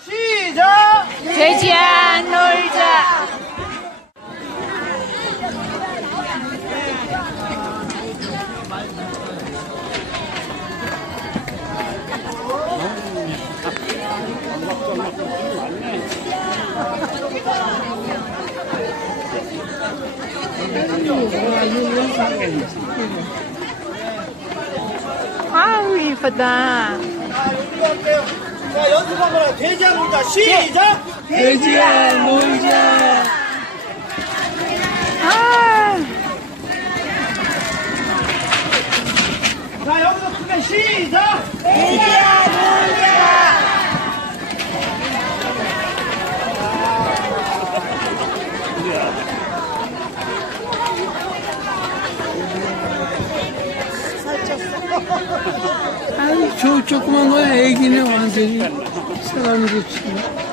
시작! 돼지야 놀자. 아유 이쁘다. 자, 연습 한번 해요. 돼지 한 놀자. 시작! 돼지야 놀자 아. 자, 여기서 크게 시작! 거야 애기네 완전히 사람으로 치면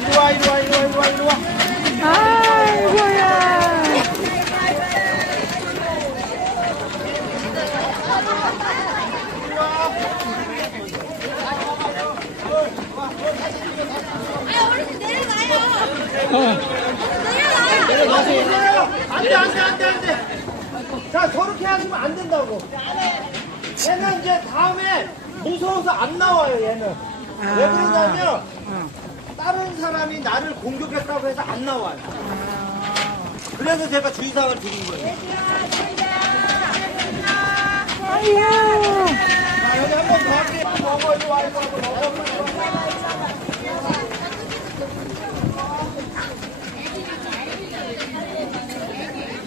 이리 와, 이리 와, 이리 와, 이리 와, 이리 와. 아이고야. 안 돼, 안 돼, 안 돼, 안 돼. 자, 저렇게 하시면 안 된다고. 얘는 이제 다음에 무서워서 안 나와요, 얘는. 왜 그러냐면, 다른 사람이 나를 공격했다고 해서 안 나와요. 그래서 제가 주의사항을 드린 거예요. 아유. 자, 여기 한 번 더 할게요. 먹어, 이리 와, 이리 와, 먹어.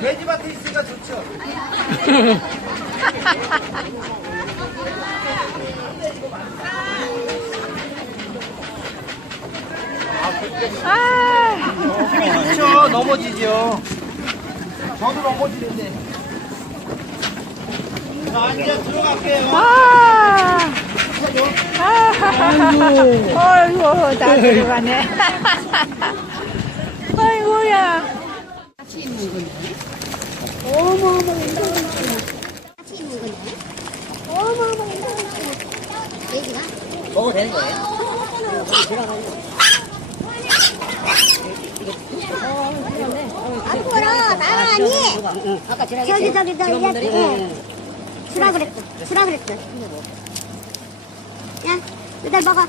돼지밭에 있으니까 좋죠. 아. 힘이 좋죠. 넘어지죠. 저도 넘어지는데. 자, 이제 들어갈게요. 아. 아이고. 아이고 다 들어가네. 아이고야. 안 걸어 나가니. 아까 지나게 저기 저기 저기 직원분들이? 예. 주라 그랬어. 주라 그랬어. 야 이들 먹어